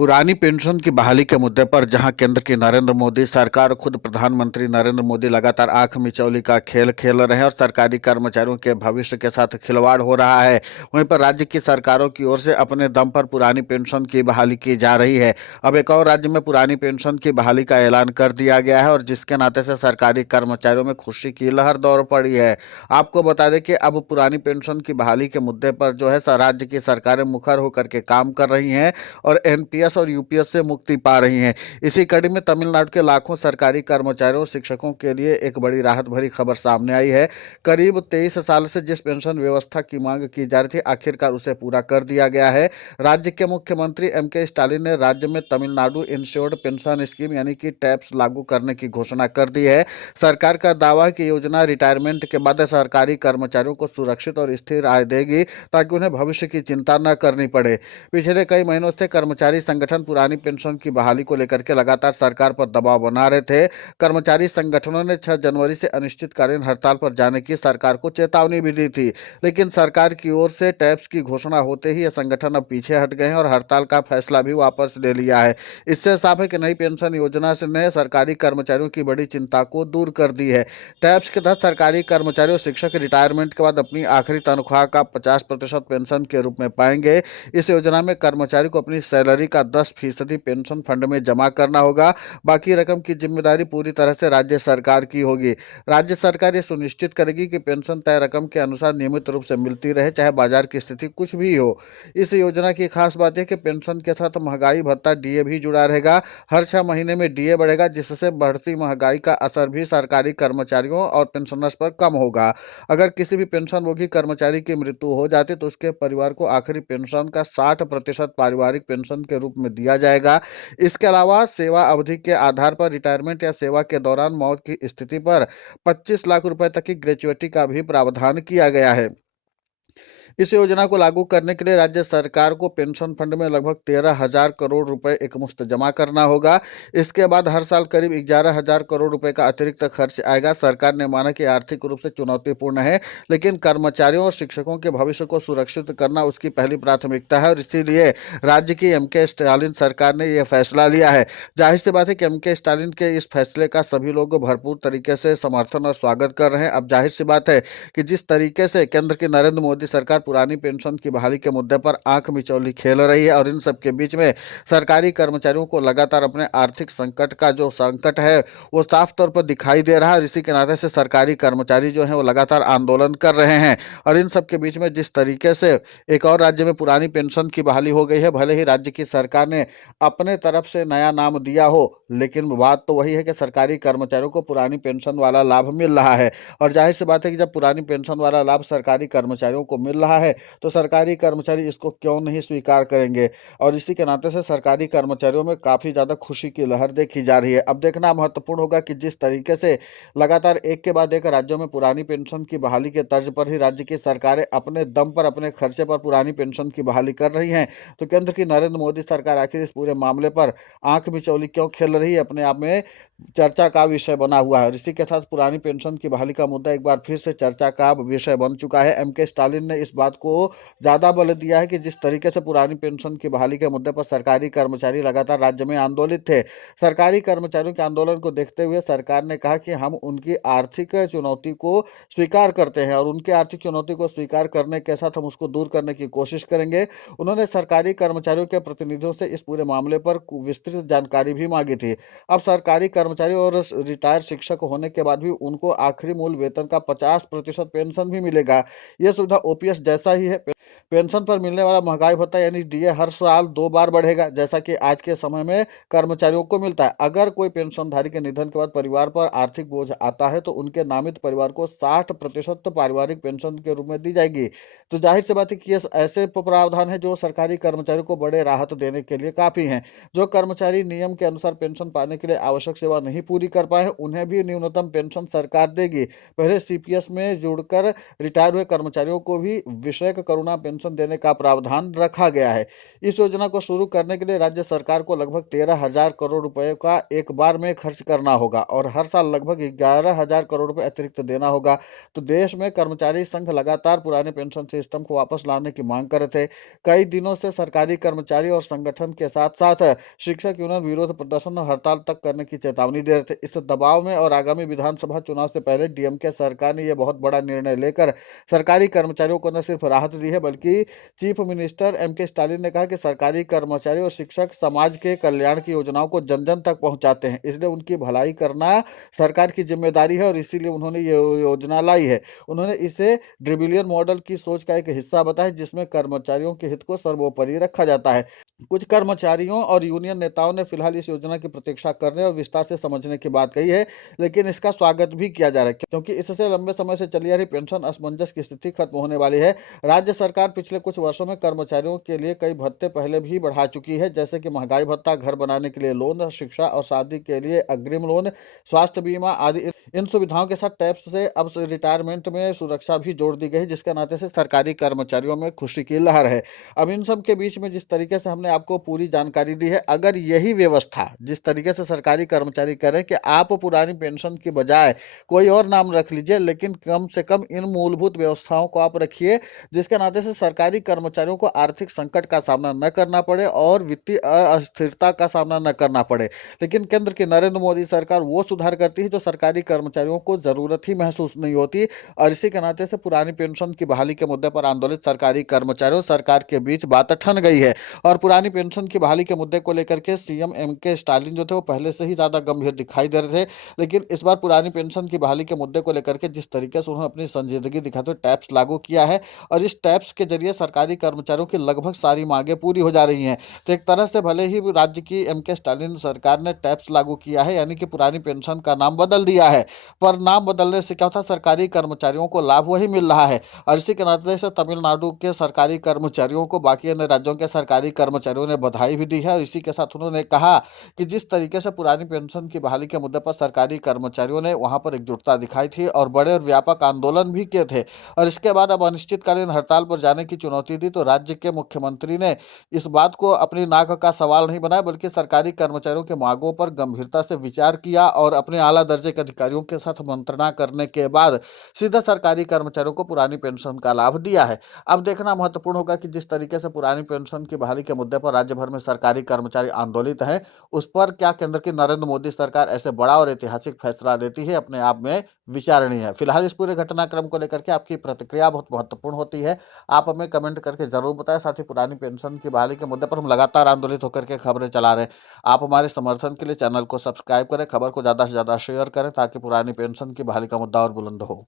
पुरानी पेंशन की बहाली के मुद्दे पर जहां केंद्र की नरेंद्र मोदी सरकार खुद प्रधानमंत्री नरेंद्र मोदी लगातार आंख मिचौली का खेल खेल रहे हैं और सरकारी कर्मचारियों के भविष्य के साथ खिलवाड़ हो रहा है, वहीं पर राज्य की सरकारों की ओर से अपने दम पर पुरानी पेंशन की बहाली की जा रही है। अब एक और राज्य में पुरानी पेंशन की बहाली का ऐलान कर दिया गया है और जिसके नाते से सरकारी कर्मचारियों में खुशी की लहर दौड़ पड़ी है। आपको बता दें कि अब पुरानी पेंशन की बहाली के मुद्दे पर जो है राज्य की सरकारें मुखर होकर के काम कर रही हैं और एनपीएस और यूपीएस से मुक्ति पा रही हैं। इसी कड़ी में तमिलनाडु के लाखों सरकारी कर्मचारियों और शिक्षकों के लिए एक बड़ी राहत भरी खबर सामने आई है। करीब 23 साल से जिस पेंशन व्यवस्था की मांग की जा रही थी, आखिरकार उसे पूरा कर दिया गया है। राज्य के मुख्यमंत्री एम.के. स्टालिन ने राज्य में तमिलनाडु इंश्योर्ड पेंशन स्कीम यानी कि टैप्स लागू करने की घोषणा कर दी है। सरकार का दावा है कि योजना रिटायरमेंट के बाद सरकारी कर्मचारियों को सुरक्षित और स्थिर आय देगी ताकि उन्हें भविष्य की चिंता न करनी पड़े। पिछले कई महीनों से कर्मचारी संगठन पुरानी पेंशन की बहाली को लेकर के लगातार सरकार पर दबाव बना रहे थे। कर्मचारी संगठनों ने 6 जनवरी से अनिश्चितकालीन हड़ताल पर जाने की सरकार को चेतावनी भी दी थी, लेकिन सरकार की ओर से टैक्स की घोषणा होते ही ये संगठन अब पीछे हट गए हैं और हड़ताल का फैसला भी वापस ले लिया है। इससे साफ है कि नई पेंशन योजना ने सरकारी कर्मचारियों की बड़ी चिंता को दूर कर दी है। टैक्स के तहत सरकारी कर्मचारी और शिक्षक रिटायरमेंट के बाद अपनी आखिरी तनख्वाह का 50% पेंशन के रूप में पाएंगे। इस योजना में कर्मचारी को अपनी सैलरी का 10% पेंशन फंड में जमा करना होगा। बाकी रकम की जिम्मेदारी पूरी तरह से राज्य सरकार की होगी। राज्य सरकार ये सुनिश्चित करेगी कि पेंशन तय रकम के अनुसार नियमित रूप से मिलती रहे, चाहे बाजार की स्थिति कुछ भी हो। इस योजना की खास बात है कि पेंशन के साथ महंगाई भत्ता डीए भी जुड़ा रहेगा। हर 6 महीने में डीए बढ़ेगा, जिससे बढ़ती महंगाई का असर भी सरकारी कर्मचारियों और पेंशनर्स पर कम होगा। अगर किसी भी पेंशनभोगी कर्मचारी की मृत्यु हो जाती तो उसके परिवार को आखिरी पेंशन का 60% पारिवारिक पेंशन के रूप में दिया जाएगा। इसके अलावा सेवा अवधि के आधार पर रिटायरमेंट या सेवा के दौरान मौत की स्थिति पर 25 लाख रुपए तक की ग्रेच्युइटी का भी प्रावधान किया गया है। इस योजना को लागू करने के लिए राज्य सरकार को पेंशन फंड में लगभग 13,000 करोड़ रुपए एकमुश्त जमा करना होगा। इसके बाद हर साल करीब 11,000 करोड़ रुपए का अतिरिक्त खर्च आएगा। सरकार ने माना कि आर्थिक रूप से चुनौतीपूर्ण है, लेकिन कर्मचारियों और शिक्षकों के भविष्य को सुरक्षित करना उसकी पहली प्राथमिकता है और इसीलिए राज्य की एम.के. स्टालिन सरकार ने यह फैसला लिया है। जाहिर सी बात है कि एम.के. स्टालिन के इस फैसले का सभी लोग भरपूर तरीके से समर्थन और स्वागत कर रहे हैं। अब जाहिर सी बात है कि जिस तरीके से केंद्र की नरेंद्र मोदी सरकार पुरानी पेंशन की बहाली के मुद्दे पर आंख मिचौली खेल रही है और इन सब के बीच में सरकारी कर्मचारियों को लगातार अपने आर्थिक संकट का जो संकट है वो साफ तौर पर दिखाई दे रहा है। इसी के नाते से सरकारी कर्मचारी जो है वो लगातार आंदोलन कर रहे हैं और इन सब के बीच में जिस तरीके से एक और राज्य में पुरानी पेंशन की बहाली हो गई है, भले ही राज्य की सरकार ने अपने तरफ से नया नाम दिया हो, लेकिन बात तो वही है कि सरकारी कर्मचारियों को पुरानी पेंशन वाला लाभ मिल रहा है। और जाहिर सी बात है कि जब पुरानी पेंशन वाला लाभ सरकारी कर्मचारियों को मिल रहा है तो सरकारी कर्मचारी इसको क्यों नहीं स्वीकार करेंगे। और इसी के नाते से सरकारी कर्मचारियों में काफी ज्यादा खुशी की लहर देखी जा रही है। अब देखना महत्वपूर्ण होगा कि जिस तरीके से लगातार एक के बाद एक राज्यों में पुरानी पेंशन की बहाली के तर्ज पर ही राज्य की सरकारें अपने दम पर अपने खर्चे पर पुरानी पेंशन की बहाली कर रही हैं, तो केंद्र की नरेंद्र मोदी सरकार आखिर इस पूरे मामले पर आंख मिचौली क्यों खेल रही है, अपने आप में चर्चा का विषय बना हुआ है। और इसी के साथ पुरानी पेंशन की बहाली का मुद्दा एक बार फिर से चर्चा का विषय बन चुका है। एम.के. स्टालिन ने इस बात को ज्यादा बल दिया है कि जिस तरीके से पुरानी पेंशन की बहाली के मुद्दे पर सरकारी कर्मचारी लगातार राज्य में आंदोलित थे, सरकारी कर्मचारियों के आंदोलन को देखते हुए सरकार ने कहा कि हम उनकी आर्थिक चुनौती को स्वीकार करते हैं और उनके आर्थिक चुनौती को स्वीकार करने के साथ हम उसको दूर करने की कोशिश करेंगे। उन्होंने सरकारी कर्मचारियों के प्रतिनिधियों से इस पूरे मामले पर विस्तृत जानकारी भी मांगी थी। अब सरकारी कर्मचारी और रिटायर्ड शिक्षक होने के बाद भी उनको आखिरी मूल वेतन का 50% पेंशन भी मिलेगा। यह सुविधा ओपीएस जैसा ही है। पेंशन पर मिलने वाला महंगाई भत्ता यानी डीए हर साल 2 बार बढ़ेगा, जैसा कि आज के समय में कर्मचारियों को मिलता है। अगर कोई पेंशनधारी के निधन के बाद परिवार पर आर्थिक बोझ आता है तो उनके नामित परिवार को 60% पारिवारिक पेंशन के रूप में दी जाएगी। तो जाहिर सी बात है कि ये ऐसे प्रावधान है जो सरकारी कर्मचारियों को बड़े राहत देने के लिए काफी हैं। जो कर्मचारी नियम के अनुसार पेंशन पाने के लिए आवश्यक सेवा नहीं पूरी कर पाए उन्हें भी न्यूनतम पेंशन सरकार देगी। पहले सीपीएस में जुड़कर रिटायर हुए कर्मचारियों को भी विषयक करुणा पेंशन पेंशन देने का प्रावधान रखा गया है। इस योजना को शुरू करने के लिए राज्य सरकार को लगभग 13,000 करोड़ रुपए का एक बार में खर्च करना होगा और हर साल लगभग 11,000 करोड़ रुपए अतिरिक्त देना होगा। तो देश में कर्मचारी संघ लगातार पुराने पेंशन सिस्टम को वापस लाने की मांग कर रहे थे। कई दिनों से सरकारी कर्मचारी और संगठन के साथ साथ शिक्षक यूनियन विरोध प्रदर्शन और हड़ताल तक करने की चेतावनी दे रहे थे। इस दबाव में और आगामी विधानसभा चुनाव से पहले डीएमके सरकार ने यह बहुत बड़ा निर्णय लेकर सरकारी कर्मचारियों को न सिर्फ राहत दी है, बल्कि चीफ मिनिस्टर एमके स्टालिन ने कहा कि सरकारी कर्मचारी और शिक्षक समाज के कल्याण की योजनाओं को जन जन तक पहुंचाते हैं, इसलिए उनकी भलाई करना सरकार की जिम्मेदारी है और इसीलिए उन्होंने ये योजना लाई है। उन्होंने इसे ड्रिबिलियन मॉडल की सोच का एक हिस्सा बताया, जिसमें कर्मचारियों के हित को सर्वोपरि रखा जाता है। कुछ कर्मचारियों और यूनियन नेताओं ने फिलहाल इस योजना की प्रतीक्षा करने और विस्तार से समझने की बात कही है, लेकिन इसका स्वागत भी किया जा रहा है क्योंकि इससे लंबे समय से चली आ रही पेंशन असमंजस की स्थिति खत्म होने वाली है। राज्य सरकार पिछले कुछ वर्षों में कर्मचारियों के लिए कई भत्ते पहले भी बढ़ा चुकी है, जैसे कि महंगाई भत्ता, घर बनाने के लिए लोन, शिक्षा और शादी के लिए अग्रिम लोन, स्वास्थ्य बीमा आदि। इन सुविधाओं के साथ टैक्स से अब रिटायरमेंट में सुरक्षा भी जोड़ दी गई, जिसके नाते से सरकारी कर्मचारियों में खुशी की लहर है। अब इन सब के बीच में जिस तरीके से हमने आपको पूरी जानकारी दी है, अगर यही व्यवस्था जिस तरीके से सरकारी कर्मचारी करें कि आप पुरानी पेंशन की बजाय कोई और नाम रख लीजिए, लेकिन कम से कम इन मूलभूत व्यवस्थाओं को आप रखिए, जिसके नाते से सरकारी कर्मचारियों को आर्थिक संकट का सामना न करना पड़े और वित्तीय अस्थिरता का सामना न करना पड़े। लेकिन केंद्र की नरेंद्र मोदी सरकार वो सुधार करती है जो सरकारी कर्मचारियों को जरूरत ही महसूस नहीं होती, और इसी के नाते से पुरानी पेंशन की बहाली के मुद्दे पर आंदोलित सरकारी कर्मचारियों सरकार के बीच बात ठन गई है। और पुरानी पेंशन की बहाली के मुद्दे को लेकर के सीएम एमके स्टालिन जो थे वो पहले से ही ज्यादा गंभीर दिखाई दे रहे थे, लेकिन इस बार पुरानी पेंशन की बहाली के मुद्दे को लेकर के जिस तरीके से उन्होंने अपनी संजीदगी दिखाते हुए टैक्स लागू किया है और इस टैक्स के जरिए सरकारी कर्मचारियों की लगभग सारी मांगे पूरी हो जा रही हैं। तो एक तरह से भले ही राज्य की एमके स्टालिन सरकार ने टैक्स लागू किया है, यानी कि पुरानी पेंशन का नाम बदल दिया है, पर नाम बदलने से क्या होता है, सरकारी कर्मचारियों को लाभ वही मिल रहा है। और इसी के नाते से तमिलनाडु के सरकारी कर्मचारियों को बाकी अन्य राज्यों के सरकारी कर्मचारियों ने बधाई भी दी है। और इसी के साथ उन्होंने कहा कि जिस तरीके से पुरानी पेंशन की बहाली के मुद्दे पर सरकारी कर्मचारियों ने वहां पर एकजुटता दिखाई थी और बड़े और व्यापक आंदोलन भी किए थे, और इसके बाद अब अनिश्चितकालीन हड़ताल पर जाने की चुनौती दी, तो राज्य के मुख्यमंत्री ने इस बात को अपनी नाक का सवाल नहीं बनाया, बल्कि सरकारी कर्मचारियों के मांगों पर गंभीरता से विचार किया और अपने आला दर्जे के अधिकारियों के साथ मंत्रणा करने के बाद सीधा सरकारी कर्मचारियों को पुरानी पेंशन का लाभ दिया है। अब देखना महत्वपूर्ण होगा कि जिस तरीके से पुरानी पेंशन की बहाली के मुद्दे पर राज्य भर में सरकारी कर्मचारी आंदोलित हैं, उस पर क्या केंद्र की नरेंद्र मोदी सरकार ऐसे बड़ा और ऐतिहासिक फैसला लेती है, अपने आप में विचारणीय है। फिलहाल इस पूरे घटनाक्रम को लेकर के आपकी प्रतिक्रिया बहुत महत्वपूर्ण होती है, आप हमें कमेंट करके जरूर बताएं। साथ ही पुरानी पेंशन की बहाली के मुद्दे पर हम लगातार आंदोलित होकर के खबरें चला रहे हैं। आप हमारे समर्थन के लिए चैनल को सब्सक्राइब करें, खबर को ज्यादा से ज्यादा शेयर करें ताकि पुरानी पेंशन की बहाली का मुद्दा और बुलंद हो।